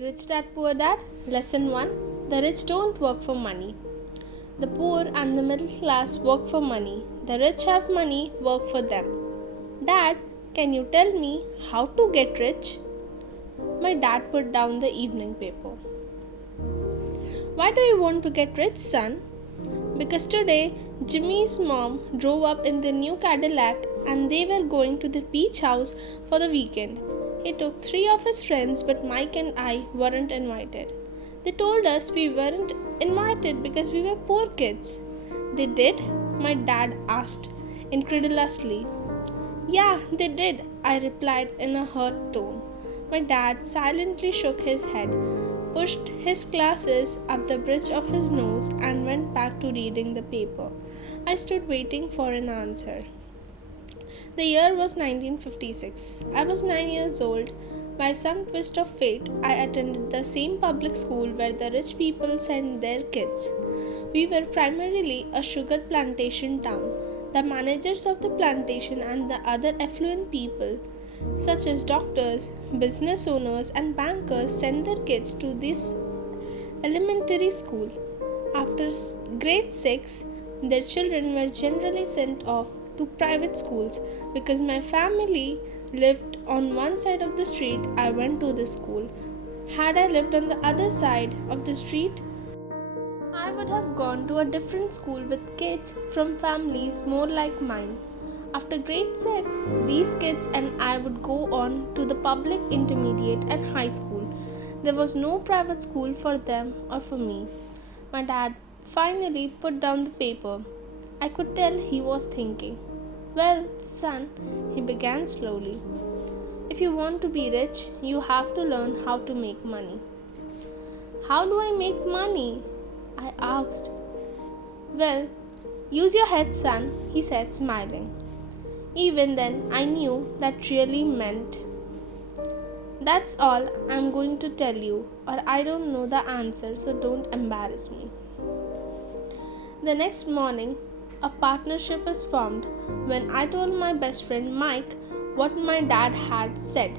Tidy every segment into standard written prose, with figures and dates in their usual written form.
Rich Dad Poor Dad, Lesson-1. The rich don't work for money. The poor and the middle class work for money. The rich have money, work for them. Dad, can you tell me how to get rich? My dad put down the evening paper. Why do you want to get rich, son? Because today Jimmy's mom drove up in the new Cadillac and they were going to the beach house for the weekend. He took 3 of his friends, but Mike and I weren't invited. They told us we weren't invited because we were poor kids. They did? My dad asked incredulously. Yeah, they did, I replied in a hurt tone. My dad silently shook his head, pushed his glasses up the bridge of his nose, and went back to reading the paper. I stood waiting for an answer. The year was 1956. I was 9 years old. By some twist of fate, I attended the same public school where the rich people sent their kids. We were primarily a sugar plantation town. The managers of the plantation and the other affluent people, such as doctors, business owners, and bankers, sent their kids to this elementary school. After grade 6, their children were generally sent off to private schools. Because my family lived on one side of the street, I went to the school. Had I lived on the other side of the street, I would have gone to a different school with kids from families more like mine. After grade 6, these kids and I would go on to the public intermediate and high school. There was no private school for them or for me. My dad finally put down the paper. I could tell he was thinking. Well, son, he began slowly. If you want to be rich, you have to learn how to make money. How do I make money? I asked. Well, use your head, son, he said, smiling. Even then, I knew that really meant. That's all I'm going to tell you, or I don't know the answer, so don't embarrass me. The next morning, a partnership was formed when I told my best friend Mike what my dad had said.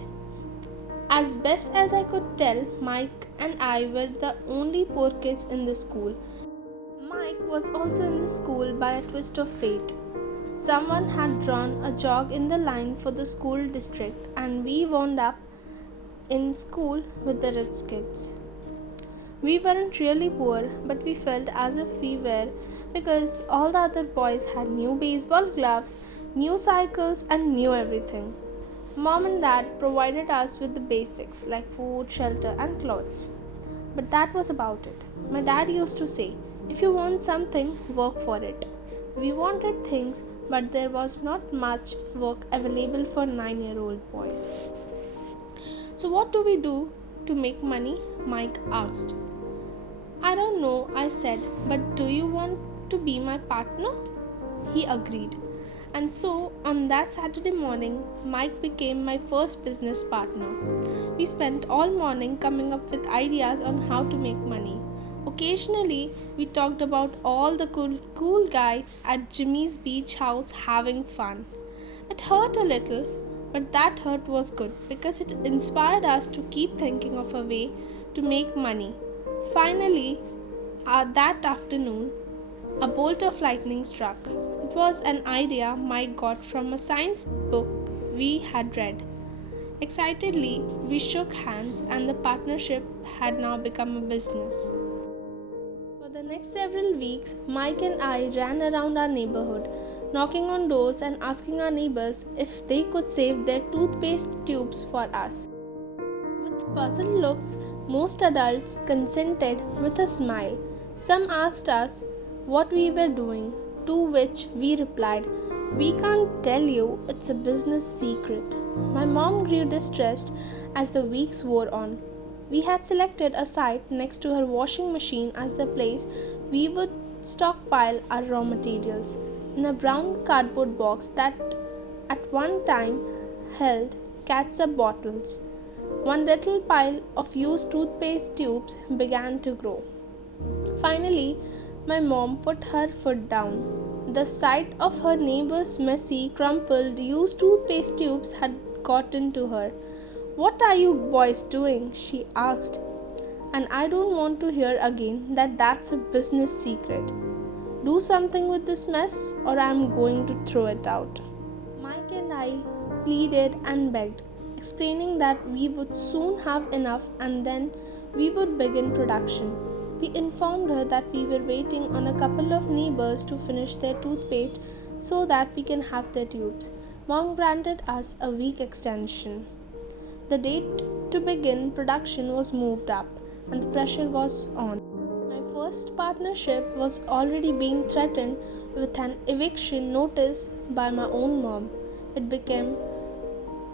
As best as I could tell, Mike and I were the only poor kids in the school. Mike was also in the school by a twist of fate. Someone had drawn a jog in the line for the school district, and we wound up in school with the rich kids. We weren't really poor, but we felt as if we were because all the other boys had new baseball gloves, new cycles, and new everything. Mom and Dad provided us with the basics like food, shelter, and clothes. But that was about it. My dad used to say, if you want something, work for it. We wanted things, but there was not much work available for 9-year-old boys. So what do we do to make money? Mike asked. I don't know, I said, but do you want to be my partner? He agreed. And so, on that Saturday morning, Mike became my first business partner. We spent all morning coming up with ideas on how to make money. Occasionally, we talked about all the cool guys at Jimmy's beach house having fun. It hurt a little, but that hurt was good because it inspired us to keep thinking of a way to make money. Finally, that afternoon, a bolt of lightning struck. It was an idea Mike got from a science book we had read. Excitedly, we shook hands, and the partnership had now become a business. For the next several weeks, Mike and I ran around our neighborhood, knocking on doors and asking our neighbors if they could save their toothpaste tubes for us. With puzzled looks, most adults consented with a smile. Some asked us what we were doing, to which we replied, we can't tell you, it's a business secret. My mom grew distressed as the weeks wore on. We had selected a site next to her washing machine as the place we would stockpile our raw materials. In a brown cardboard box that at one time held catsup bottles, one little pile of used toothpaste tubes began to grow. Finally, my mom put her foot down. The sight of her neighbor's messy, crumpled, used toothpaste tubes had gotten to her. What are you boys doing? She asked. And I don't want to hear again that that's a business secret. Do something with this mess or I'm going to throw it out. Mike and I pleaded and begged, explaining that we would soon have enough and then we would begin production. We informed her that we were waiting on a couple of neighbors to finish their toothpaste so that we can have their tubes. Mom granted us a week extension. The date to begin production was moved up and the pressure was on. My first partnership was already being threatened with an eviction notice by my own mom. It became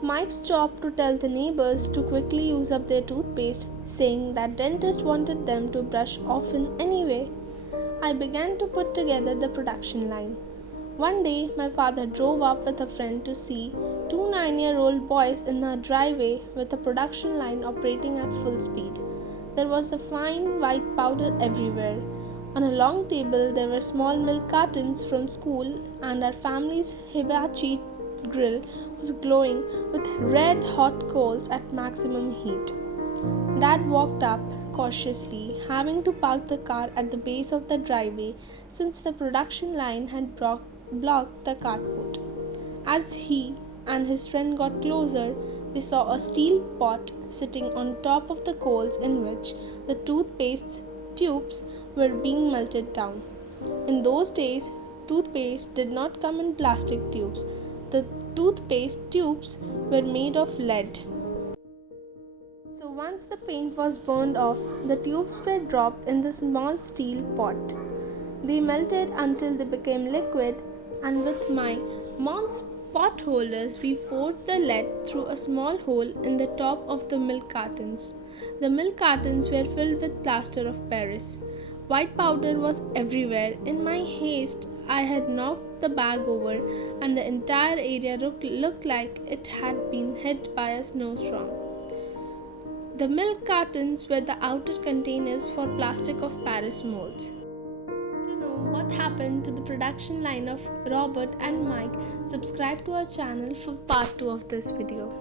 Mike's job to tell the neighbors to quickly use up their toothpaste, saying that dentist wanted them to brush often anyway. I began to put together the production line. One day, my father drove up with a friend to see two 9-year-old boys in the driveway with a production line operating at full speed. There was the fine white powder everywhere. On a long table, there were small milk cartons from school, and our family's hibachi grill was glowing with red hot coals at maximum heat. Dad walked up cautiously, having to park the car at the base of the driveway since the production line had blocked the carport. As he and his friend got closer, they saw a steel pot sitting on top of the coals in which the toothpaste tubes were being melted down. In those days, toothpaste did not come in plastic tubes. The toothpaste tubes were made of lead. So once the paint was burned off, the tubes were dropped in the small steel pot. They melted until they became liquid, and with my mom's pot holders, we poured the lead through a small hole in the top of the milk cartons. The milk cartons were filled with plaster of Paris. White powder was everywhere. In my haste, I had knocked the bag over, and the entire area looked like it had been hit by a snowstorm. The milk cartons were the outer containers for plastic of Paris molds. To know what happened to the production line of Robert and Mike, subscribe to our channel for part 2 of this video.